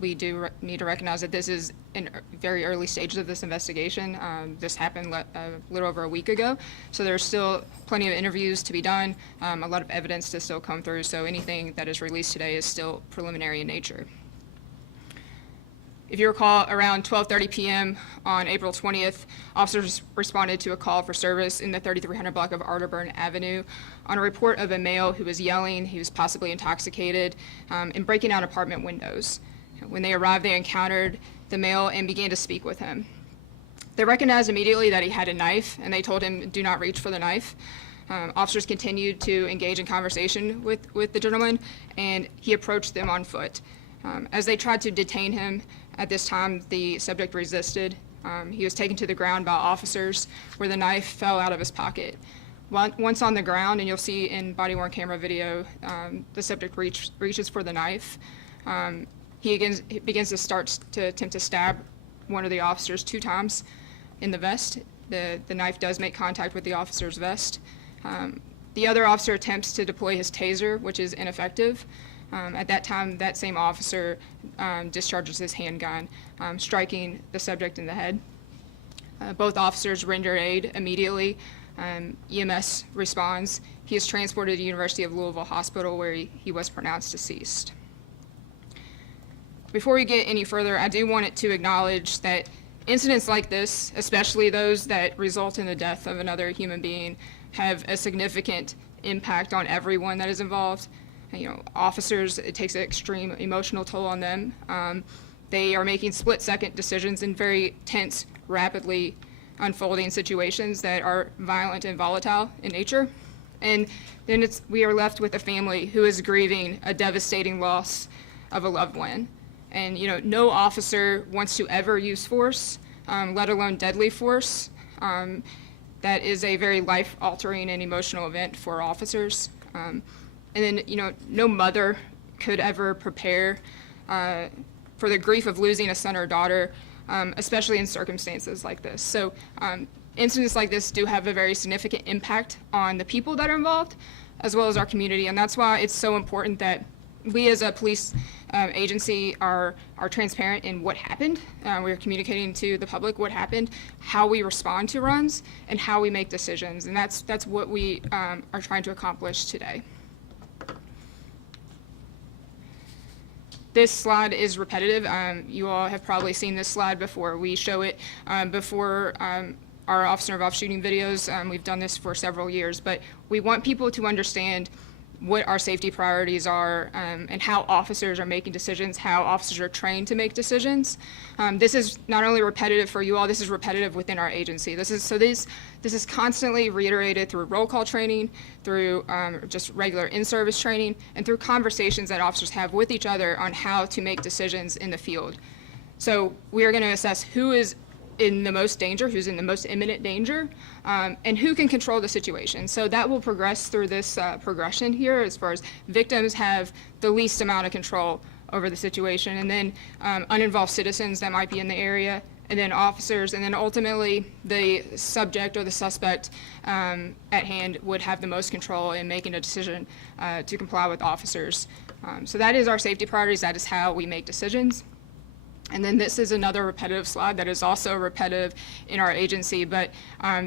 we do need to recognize that this is in very early stages of this investigation. This happened a little over a week ago, so there's still plenty of interviews to be done, a lot of evidence to still come through, so anything that is released today is still preliminary in nature. If you recall, around 12:30 p.m. on April 20th, officers responded to a call for service in the 3300 block of Arterburn Avenue on a report of a male who was yelling, he was possibly intoxicated, and breaking out apartment windows. When they arrived, they encountered the male and began to speak with him. They recognized immediately that he had a knife, and they told him, do not reach for the knife. Officers continued to engage in conversation with the gentleman, and he approached them on foot. As they tried to detain him, at this time, the subject resisted. He was taken to the ground by officers where the knife fell out of his pocket. Once on the ground, and you'll see in body-worn camera video, the subject reaches for the knife. He begins to attempt to stab one of the officers 2 times in the vest. The knife does make contact with the officer's vest. The other officer attempts to deploy his taser, which is ineffective. At that time, that same officer discharges his handgun, striking the subject in the head. Both officers render aid immediately. EMS responds. He is transported to the University of Louisville Hospital where he was pronounced deceased. Before we get any further, I do want to acknowledge that incidents like this, especially those that result in the death of another human being, have a significant impact on everyone that is involved. Officers, it takes an extreme emotional toll on them. They are making split-second decisions in very tense, rapidly unfolding situations that are violent and volatile in nature. And then we are left with a family who is grieving a devastating loss of a loved one. And no officer wants to ever use force, let alone deadly force. That is a very life-altering and emotional event for officers. And then, no mother could ever prepare for the grief of losing a son or daughter, especially in circumstances like this. So incidents like this do have a very significant impact on the people that are involved, as well as our community. And that's why it's so important that we as a police agency are transparent in what happened. We're communicating to the public what happened, how we respond to runs, and how we make decisions. And that's what we are trying to accomplish today. This slide is repetitive. You all have probably seen this slide before. We show it before our officer involved shooting videos. We've done this for several years, but we want people to understand what our safety priorities are and how officers are making decisions, how officers are trained to make decisions. This is not only repetitive for you all, this is repetitive within our agency. This is constantly reiterated through roll call training, through just regular in-service training, and through conversations that officers have with each other on how to make decisions in the field. So we are going to assess who is in the most danger, who's in the most imminent danger, and who can control the situation. So that will progress through this progression here as far as victims have the least amount of control over the situation, and then uninvolved citizens that might be in the area, and then officers, and then ultimately the subject or the suspect at hand would have the most control in making a decision to comply with officers. So that is our safety priorities. That is how we make decisions. And then this is another repetitive slide that is also repetitive in our agency, but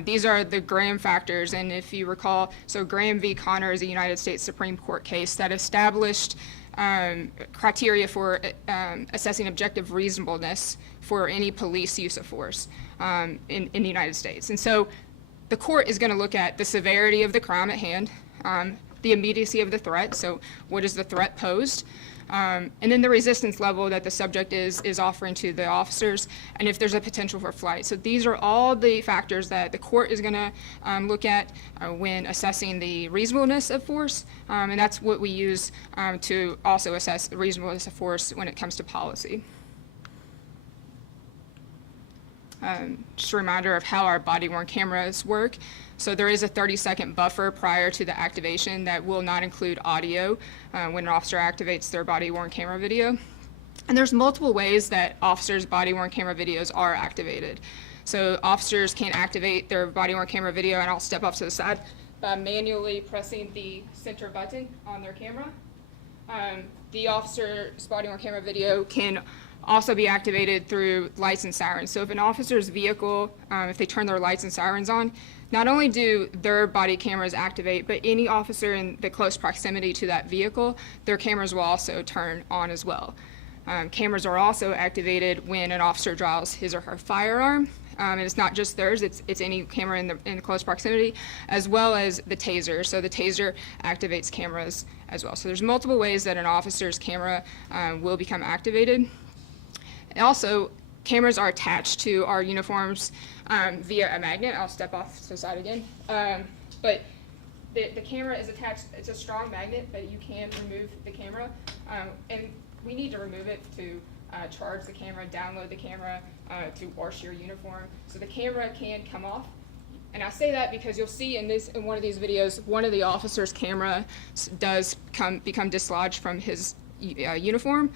these are the Graham factors. And if you recall, so Graham v. Connor is a United States Supreme Court case that established criteria for assessing objective reasonableness for any police use of force in the United States. And so the court is going to look at the severity of the crime at hand, the immediacy of the threat, so what is the threat posed, and then the resistance level that the subject is offering to the officers, and if there's a potential for flight. So these are all the factors that the court is going to look at when assessing the reasonableness of force, and that's what we use to also assess the reasonableness of force when it comes to policy. Just a reminder of how our body-worn cameras work. So there is a 30-second buffer prior to the activation that will not include audio when an officer activates their body-worn camera video. And there's multiple ways that officers' body-worn camera videos are activated. So officers can activate their body-worn camera video, and I'll step off to the side, by manually pressing the center button on their camera. the officer's body-worn camera video can also be activated through lights and sirens. So if an officer's vehicle, if they turn their lights and sirens on, not only do their body cameras activate, but any officer in the close proximity to that vehicle, their cameras will also turn on as well. Cameras are also activated when an officer draws his or her firearm. And it's not just theirs, it's any camera in the close proximity, as well as the taser. So the taser activates cameras as well. So there's multiple ways that an officer's camera will become activated. And also, cameras are attached to our uniforms via a magnet. I'll step off to the side again. But the camera is attached, it's a strong magnet, but you can remove the camera. And we need to remove it to charge the camera, download the camera, to wash your uniform. So the camera can come off. And I say that because you'll see in one of these videos, one of the officer's camera does become dislodged from his uniform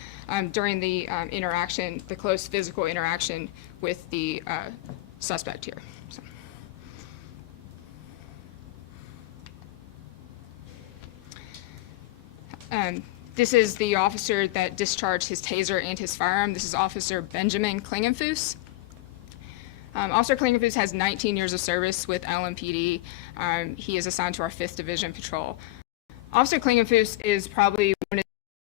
during the interaction, the close physical interaction with the suspect here. So. This is the officer that discharged his taser and his firearm. This is Officer Benjamin Klingenfus. Officer Klingenfus has 19 years of service with LMPD. He is assigned to our 5th Division Patrol. Officer Klingenfus is probably one of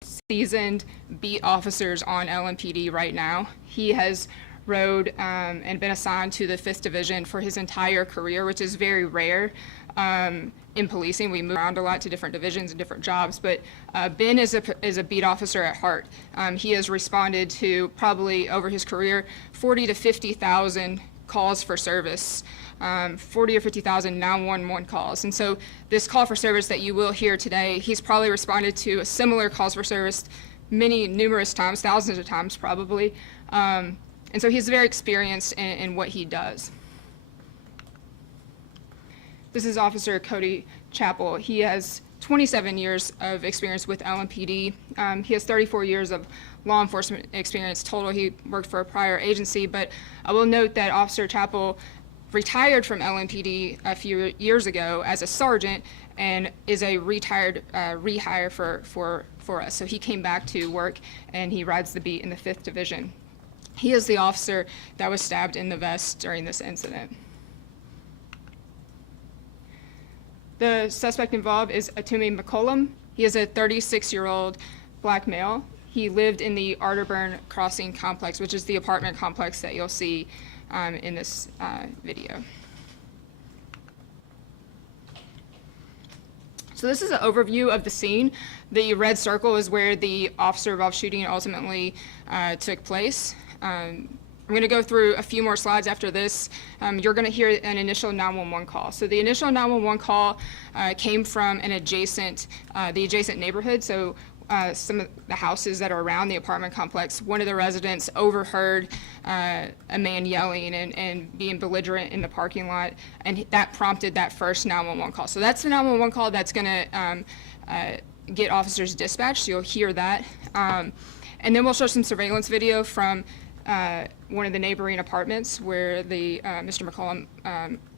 the seasoned beat officers on LMPD right now. He has rode and been assigned to the 5th Division for his entire career, which is very rare. In policing, we move around a lot to different divisions and different jobs, but Ben is a beat officer at heart. He has responded to probably over his career 40 to 50,000 calls for service, 40 or 50,000 911 calls. And so this call for service that you will hear today, he's probably responded to a similar calls for service numerous times, thousands of times probably. And so he's very experienced in what he does. This is Officer Cody Chappell. He has 27 years of experience with LMPD. He has 34 years of law enforcement experience total. He worked for a prior agency, but I will note that Officer Chappell retired from LMPD a few years ago as a sergeant and is a retired rehire for us. So he came back to work and he rides the beat in the 5th Division. He is the officer that was stabbed in the vest during this incident. The suspect involved is Atumi McCollum. He is a 36-year-old black male. He lived in the Arterburn Crossing complex, which is the apartment complex that you'll see in this video. So this is an overview of the scene. The red circle is where the officer-involved shooting ultimately took place. I'm going to go through a few more slides after this. You're going to hear an initial 911 call. So the initial 911 call came from the adjacent neighborhood. So some of the houses that are around the apartment complex, one of the residents overheard a man yelling and being belligerent in the parking lot, and that prompted that first 911 call. So that's the 911 call that's going to get officers dispatched. So you'll hear that. And then we'll show some surveillance video from one of the neighboring apartments where the Mr. McCollum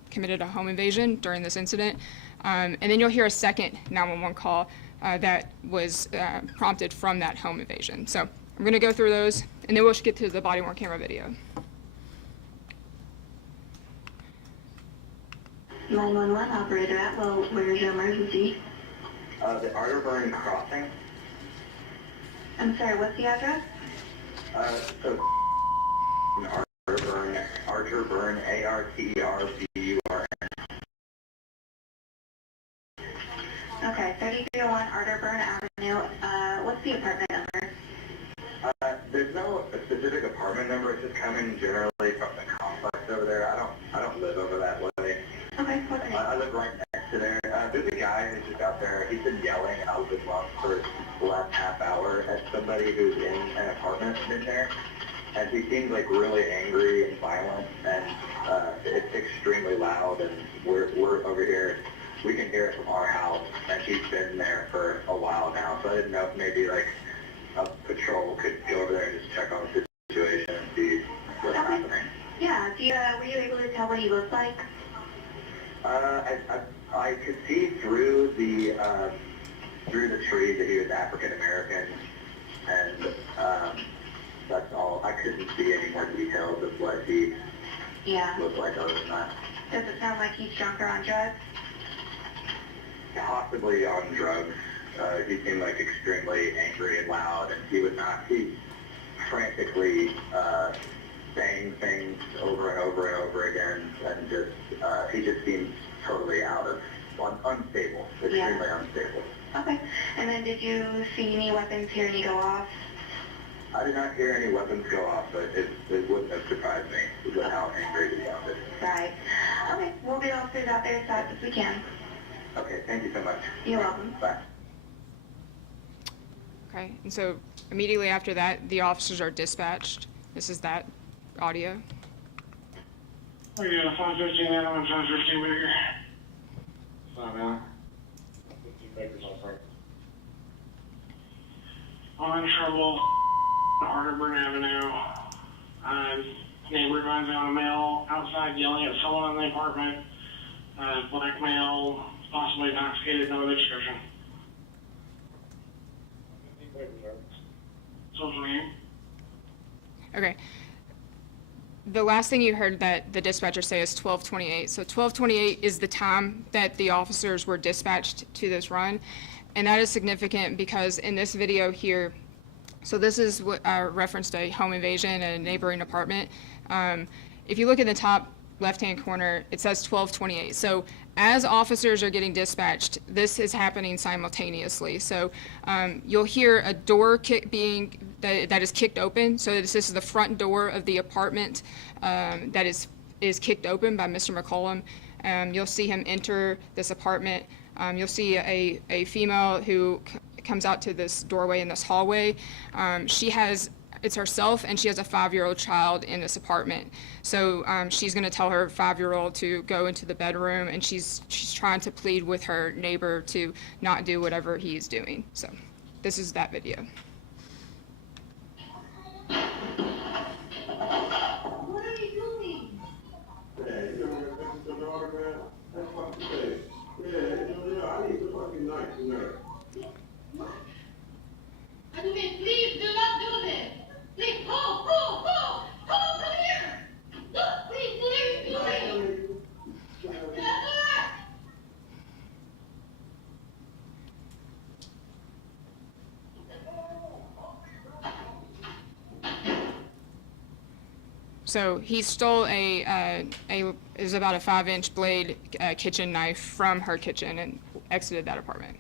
committed a home invasion during this incident. And then you'll hear a second 911 call that was prompted from that home invasion. So I'm going to go through those, and then we'll get to the body-worn camera video. 911 operator Atwell, where's your emergency? The Arterburn Crossing. I'm sorry, what's the address? So Arterburn, A-R-T-E-R-B-U-R-N. Okay, 3301 Arterburn Avenue. What's the apartment number? There's no specific apartment number. It's just coming generally from the complex over there. I don't live over that way. Okay, what's the name? I live right next to there. There's a guy who's just out there. He's been yelling out of his lungs for the last half hour at somebody who's in an apartment in there. And he seems like really angry and violent, and it's extremely loud, and we're over here. We can hear it from our house, and he's been there for a while now, so I didn't know if maybe like a patrol could go over there and just check on the situation and see what's happening. Yeah, were you able to tell what he looked like? I could see through the tree that he was African American. and that's all. I couldn't see any more details of what he looked like other than that. Does it sound like he's drunk or on drugs? Possibly on drugs. He seemed like extremely angry and loud, and he frantically saying things over and over and over again, and he just seemed totally unstable, extremely unstable. Okay. And then did you see any weapons hear any go off? I did not hear any weapons go off, but it wouldn't have surprised me with how angry he sounded. Right. Okay, we'll get officers out there as fast as we can. Okay, thank you so much. You're welcome. Bye. Okay, and so immediately after that, the officers are dispatched. This is that audio. We got a 515 animal and 515 bigger. Stop now. 15 bakers on front. I'm in trouble. Arterburn Avenue. Neighbor finds out a male outside yelling at someone in the apartment. Black male, possibly intoxicated, no other description. Social media. Okay. The last thing you heard that the dispatcher say is 12:28. So 12:28 is the time that the officers were dispatched to this run. And that is significant because in this video here, so this is what referenced a home invasion at a neighboring apartment. If you look in the top left-hand corner, it says 12:28. So as officers are getting dispatched, this is happening simultaneously. So you'll hear a door that is kicked open. So this is the front door of the apartment that is kicked open by Mr. McCollum. You'll see him enter this apartment. You'll see a female who comes out to this doorway in this hallway. It's herself, and she has a 5-year-old child in this apartment. So she's going to tell her 5-year-old to go into the bedroom, and she's trying to plead with her neighbor to not do whatever he is doing. So this is that video. What are you doing? I mean, please do not do this. Please, come here. Look, please, what are you doing? So he stole it was about a 5-inch blade kitchen knife from her kitchen and exited that apartment.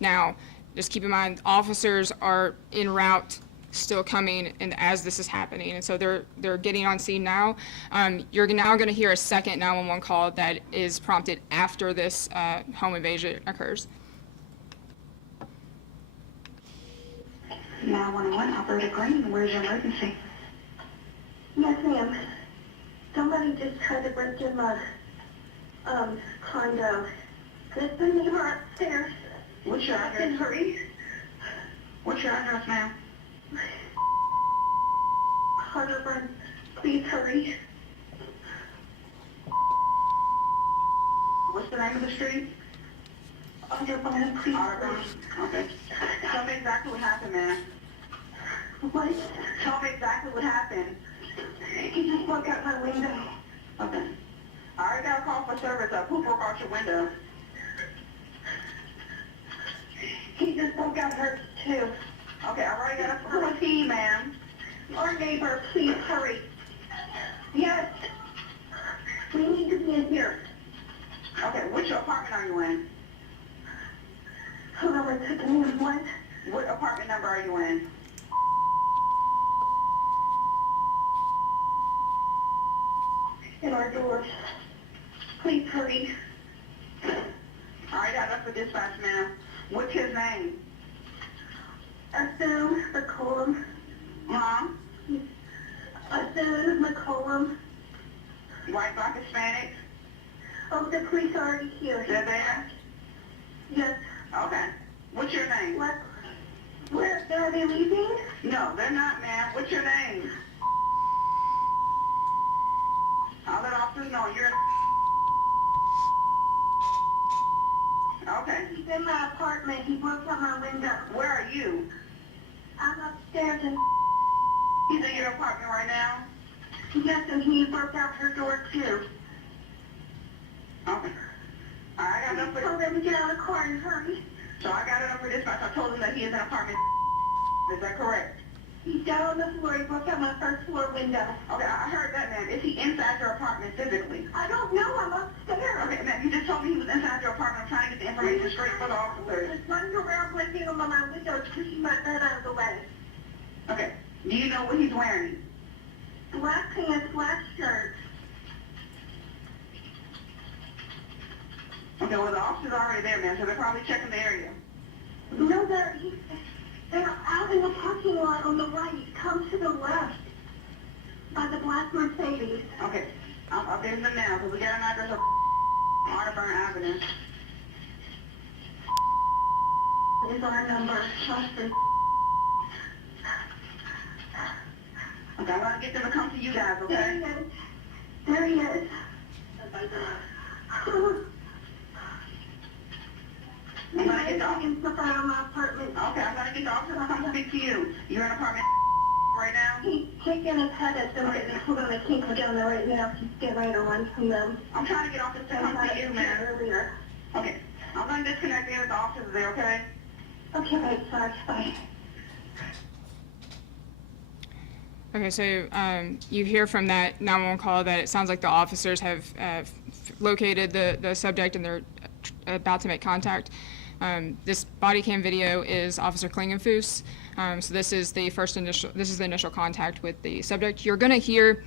Now, just keep in mind, officers are en route, still coming, and as this is happening, and so they're getting on scene now. You're now going to hear a second 911 call that is prompted after this home invasion occurs. 911, Operator Green, where's your emergency? Yes, ma'am. Somebody just tried to break in my condo. There's the neighbor upstairs. What's your I can address? hurry. What's your address, ma'am? Arterburn, please hurry. What's the name of the street? Arterburn, please Arterburn. hurry. Okay. Tell me exactly what happened, ma'am. What? Tell me exactly what happened. He just broke out my window. Okay. I already got a call for service. Who broke out your window? He just broke out hers too. Okay, I already got a who is he, ma'am? Our neighbor, please hurry. Yes. We need to be in here. Okay, which apartment are you in? Hold on one second. What? What apartment number are you in? In our doors. Please hurry. I already got that for dispatch, ma'am. What's his name? Assume McCollum. Huh? Assume McCollum. White, black, Hispanic? Oh, the police are already here. They're there? Yes. Okay. What's your name? What? Where are they leaving? No, they're not, ma'am. What's your name? I'll let officers know you're... Okay. He's in my apartment. He broke out my window. Where are you? I'm upstairs and He's in your apartment right now? yes, and he broke out her door too. Okay. I got enough I for told him to get out of the car and hurry. So I got enough for dispatch. I told him that he is in apartment. Is that correct? He's down on the floor. He broke out my first floor window. Okay, I heard that, ma'am. Is he inside your apartment physically? I don't know. I'm upstairs. Okay, ma'am, you just told me he was inside your apartment. I'm trying to get the information straight for the officers. Just running around blinking on my window, pushing my bed out of the way. Okay. Do you know what he's wearing? Black pants, black shirt. Okay, well, the officers are already there, ma'am, so they're probably checking the area. No, they're out in the parking lot on the right. Come to the left by the black Mercedes. Okay. I'll give them now, because we got an address of Arterburn Avenue. Is our number. Trust us. Okay, I'm going to get them to come to you guys, There okay? he is. There he is. I'm going to get the Taking stuff out of my apartment. Okay, I'm going to get the officers to come speak to you. You're in apartment right now? He's shaking his head at them. Hold on, I can't go down there right now. He's getting ready to run from them. I'm trying to get officers to come to you, ma'am. Earlier. Okay. I'm going to disconnect you with the officers there, okay? Okay, babe, sorry. Bye. Okay, so you hear from that 911 call that it sounds like the officers have located the subject and they're about to make contact. This body cam video is Officer Klingenfus. So this is the initial contact with the subject. You're going to hear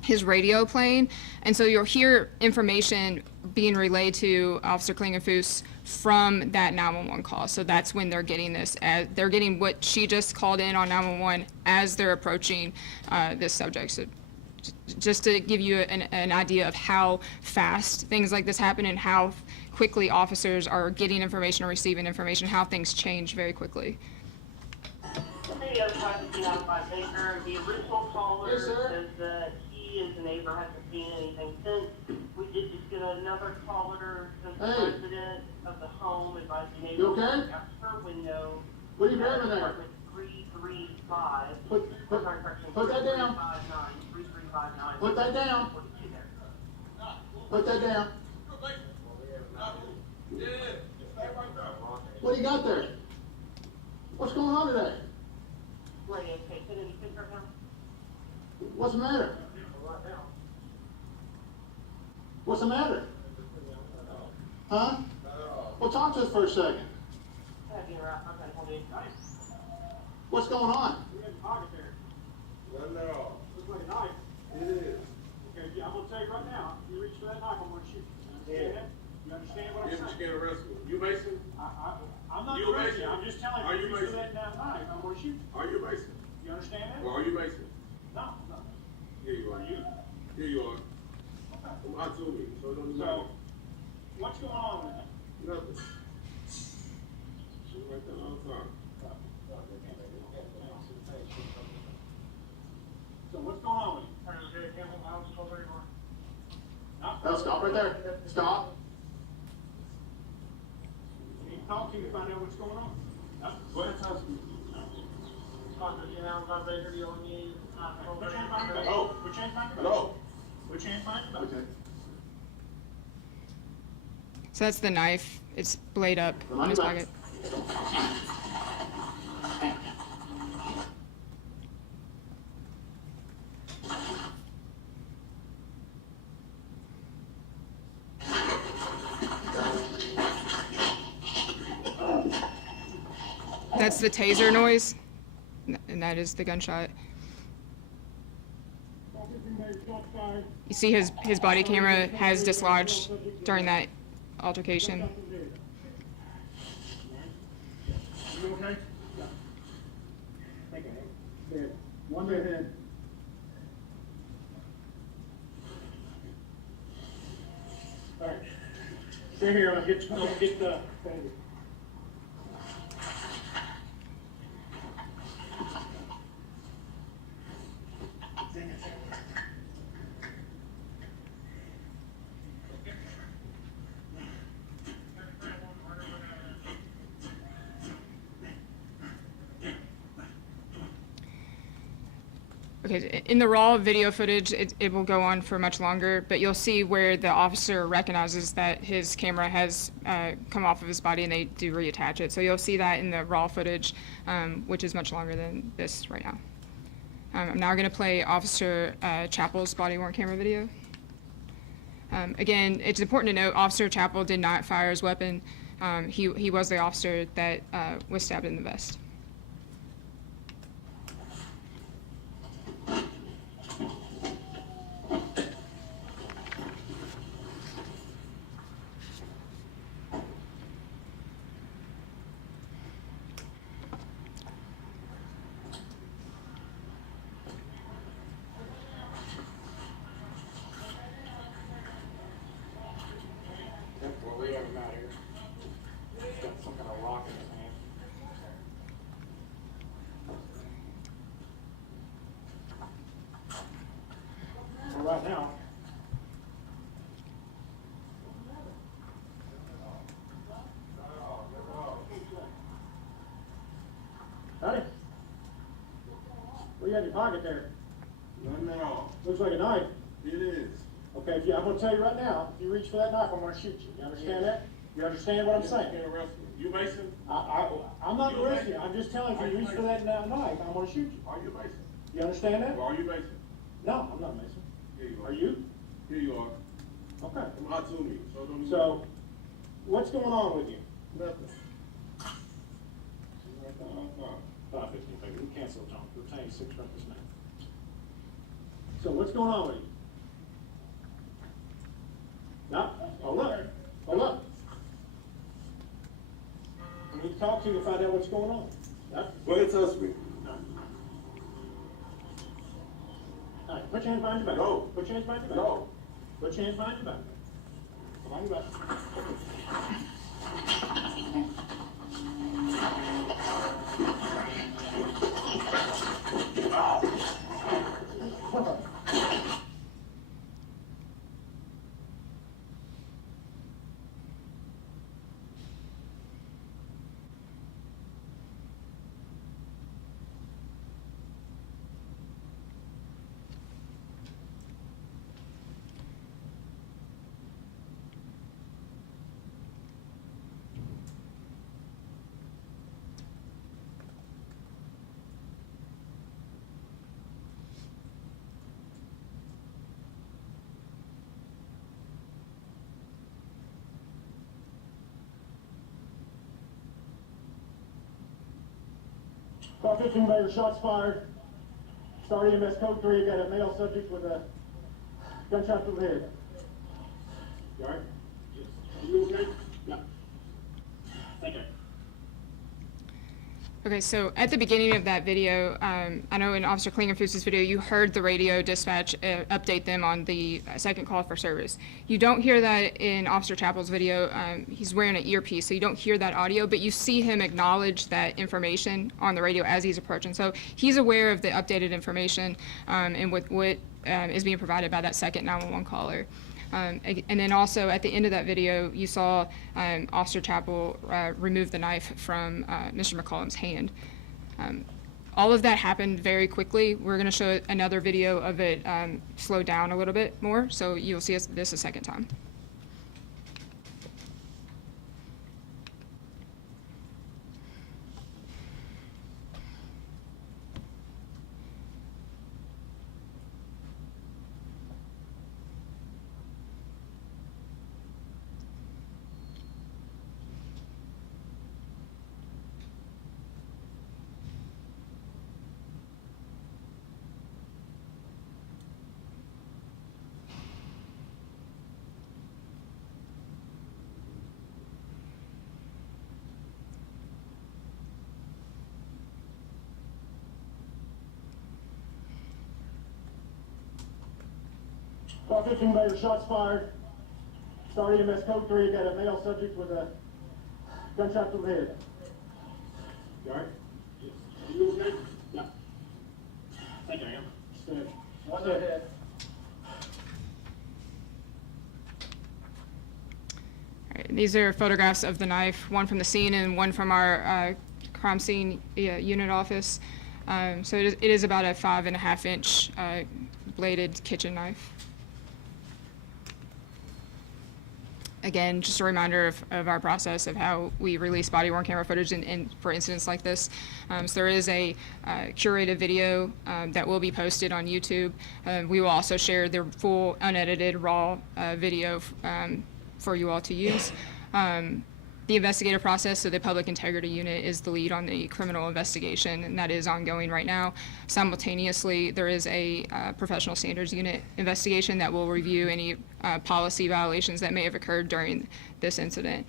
his radio playing, and so you'll hear information being relayed to Officer Klingenfus from that 911 call. So that's when they're getting this. They're getting what she just called in on 911 as they're approaching this subject. So just to give you an idea of how fast things like this happen and how quickly officers are getting information or receiving information, how things change very quickly. Video tried to be out by Baker. The original caller Yes, sir. says that he and the neighbor hasn't seen anything since. We did just get another caller, the Hey. resident of the home, advised the neighbor You okay? to look out her window. What are you grabbing there? Apartment 335. Put Sorry, correction, that down. 3359. Put that down. 42 there. Put that down. What do you got there? What's going on today? Radio tape. Can you pick her now? What's the matter? What's the matter? Huh? Well, talk to us for a second. Have you right? Okay, hold it. What's going on? We got a pocket there. Well, no. Looks like a knife. It is. Okay, yeah, I'm gonna tell you right now, you reach for that knife, I'm gonna shoot you. You understand that? You understand what I'm If you saying? get arrested, you Mason? I'm not You arresting you, Mason? I'm just telling Are you, you you reach for Mason? that knife, I'm gonna shoot you. Are you Mason? You understand that? Well, are you Mason? No, no. Here you are. Are you? Here you are. I told you, so it don't matter. So, what's going on with that? Nothing. Shit right there all the time. So what's going on with you? Oh, stop right there. Stop. You need to talk to me to find out what's going on. What? Which hand mine's back? Hello? Which hand's mine back? Hello? Which hand's mine back? Okay. So that's the knife. It's blade up The in money his back. pocket. That's the taser noise, and that is the gunshot. You see his body camera has dislodged during that altercation. You okay? Take a head. One leg head. All right. Stay here, I'll get the. Okay, in the raw video footage, it will go on for much longer, but you'll see where the officer recognizes that his camera has come off of his body and they do reattach it. So you'll see that in the raw footage, which is much longer than this right now. I'm now going to play Officer Chappell's body-worn camera video. Again, it's important to note Officer Chappell did not fire his weapon. He was the officer that was stabbed in the vest. Well, we have him out here. He's got some kind of rock in his hand. So right now, Howdy. What do you got in your pocket there? Nothing at all. Looks like a knife. It is. Okay, I'm gonna tell you right now, if you reach for that knife, I'm gonna shoot you. You understand that? You understand what I'm You saying? can't arrest me. You Mason? I'm not You arresting you. Mason? I'm just telling you, Are if you you reach for Mason? that knife, I'm gonna shoot you. Are you Mason? You understand that? Well, are you Mason? No, I'm not Mason. Here you Are you? Here you are. Okay. I'm Hatsumi, so don't So, what's going on with you? nothing. 5:15, baby. We cancel, John. We're paying 6 records now. So what's going on with you? No? Hold up. Hold up. I need to talk to you to find out what's going on. No? Go ahead, touch me. No. All right, put your hands behind your back. No. Put your hands behind your back. No. Put your hands behind your back. Behind your back. Car 15 Bayer, shots fired. Start EMS code 3, got a male subject with a gunshot to the head. You alright? You okay? Yeah. Thank you. Okay, so at the beginning of that video, I know in Officer Klingenfus' video, you heard the radio dispatch update them on the second call for service. You don't hear that in Officer Chappell's video. He's wearing an earpiece, so you don't hear that audio, but you see him acknowledge that information on the radio as he's approaching. So he's aware of the updated information and what is being provided by that second 911 caller. And then also at the end of that video, you saw Officer Chappell remove the knife from Mr. McCollum's hand. All of that happened very quickly. We're going to show another video of it slow down a little bit more, so you'll see this a second time. Car 15 Bayer, shots fired. Start EMS code 3, got a male subject with a gunshot to the head. You alright? You okay? Yeah. Thank you, I am. Stand. Watch that head. All right, these are photographs of the knife, one from the scene and one from our crime scene unit office. So it is about a 5.5-inch bladed kitchen knife. Again, just a reminder of our process of how we release body-worn camera footage in for incidents like this. So there is a curated video that will be posted on YouTube. We will also share the full unedited raw video for you all to use. The investigative process, so the Public Integrity Unit is the lead on the criminal investigation, and that is ongoing right now. Simultaneously, there is a Professional Standards Unit investigation that will review any policy violations that may have occurred during this incident.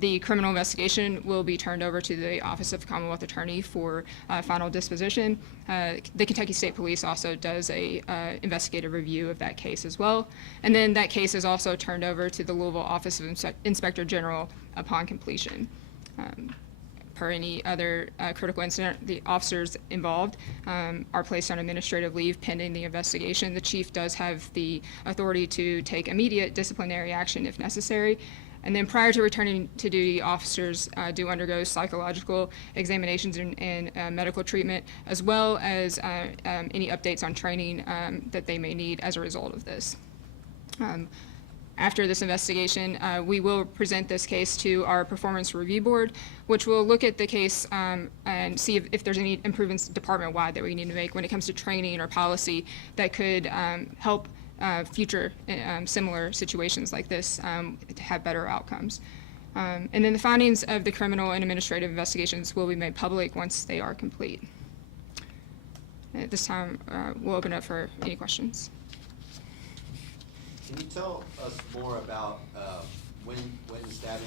The criminal investigation will be turned over to the Office of Commonwealth Attorney for final disposition. The Kentucky State Police also does a investigative review of that case as well. And then that case is also turned over to the Louisville Office of Inspector General upon completion. Per any other critical incident, the officers involved are placed on administrative leave pending the investigation. The chief does have the authority to take immediate disciplinary action if necessary. And then prior to returning to duty, officers do undergo psychological examinations and medical treatment, as well as any updates on training that they may need as a result of this. After this investigation, we will present this case to our Performance Review Board, which will look at the case and see if there's any improvements department-wide that we need to make when it comes to training or policy that could help future similar situations like this to have better outcomes. And then the findings of the criminal and administrative investigations will be made public once they are complete. At this time, we'll open up for any questions. Can you tell us more about when the stabbing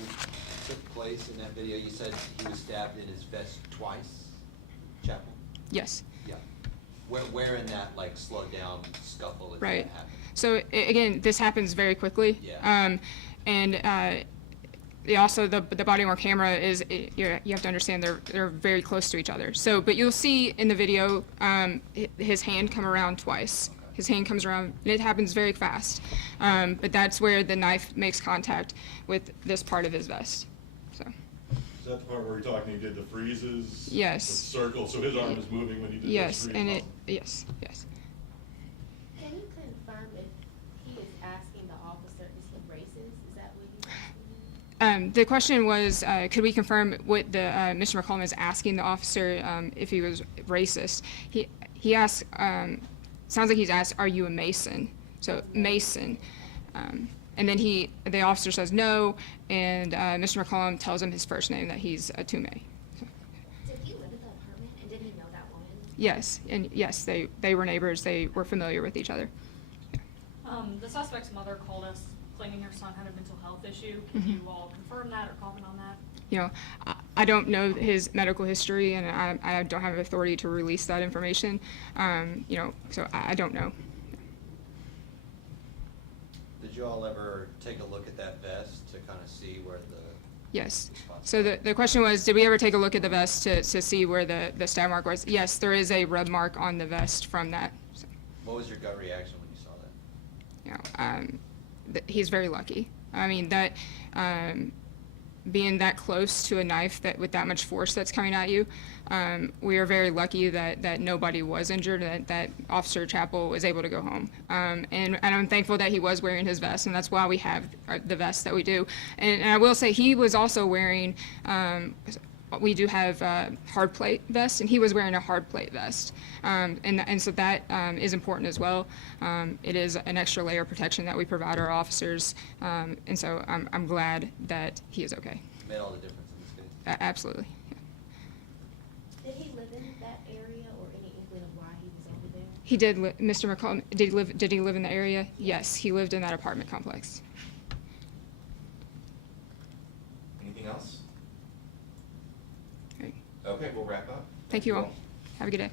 took place in that video? You said he was stabbed in his vest twice, Chapel? Yes. Yeah. Where in that, like, slowed down scuffle did Right. that happen? So again, this happens very quickly. Yeah. Also the body-worn camera is, you have to understand they're very close to each other. So, but you'll see in the video his hand come around twice. Okay. His hand comes around, and it happens very fast. But that's where the knife makes contact with this part of his vest. So. Is that the part where you're talking, he did the freezes? Yes. The circle, so his arm is moving when he did Yes, those and freezes? yes. Can you confirm if he is asking the officer is he racist? Is that what he's asking? The question was, could we confirm what the Mr. McCollum is asking the officer if he was racist? He asked, sounds like he's asked, "Are you a Mason?" So Mason, and then the officer says no, and Mr. McCollum tells him his first name, that he's a Tume. So, Did he live at the apartment and did he know that woman? yes, and yes, they were neighbors. They were familiar with each other. The suspect's mother called us claiming her son had a mental health issue. Can you all confirm that or comment on that? You know, I don't know his medical history, and I don't have authority to release that information. You know, so I don't know. Did you all ever take a look at that vest to kind of see where the... Yes. So the question was, did we ever take a look at the vest to see where the stab mark was? Yes, there is a rub mark on the vest from that. So, What was your gut reaction when you saw that? you know, he's very lucky. I mean, that being that close to a knife with that much force that's coming at you, we are very lucky that nobody was injured, that Officer Chappell was able to go home. And I'm thankful that he was wearing his vest, and that's why we have the vest that we do. And I will say he was also wearing, we do have hard plate vests, and he was wearing a hard plate vest. And so that is important as well. It is an extra layer of protection that we provide our officers. And so I'm glad that he is okay. It made all the difference in this case. Absolutely. Yeah. Did he live in that area or any inkling of why he was over there? He did. Mr. McCollum, did he live in the area? Yes, he lived in that apartment complex. Anything else? Right. Okay, we'll wrap up. Thank you all. Have a good day.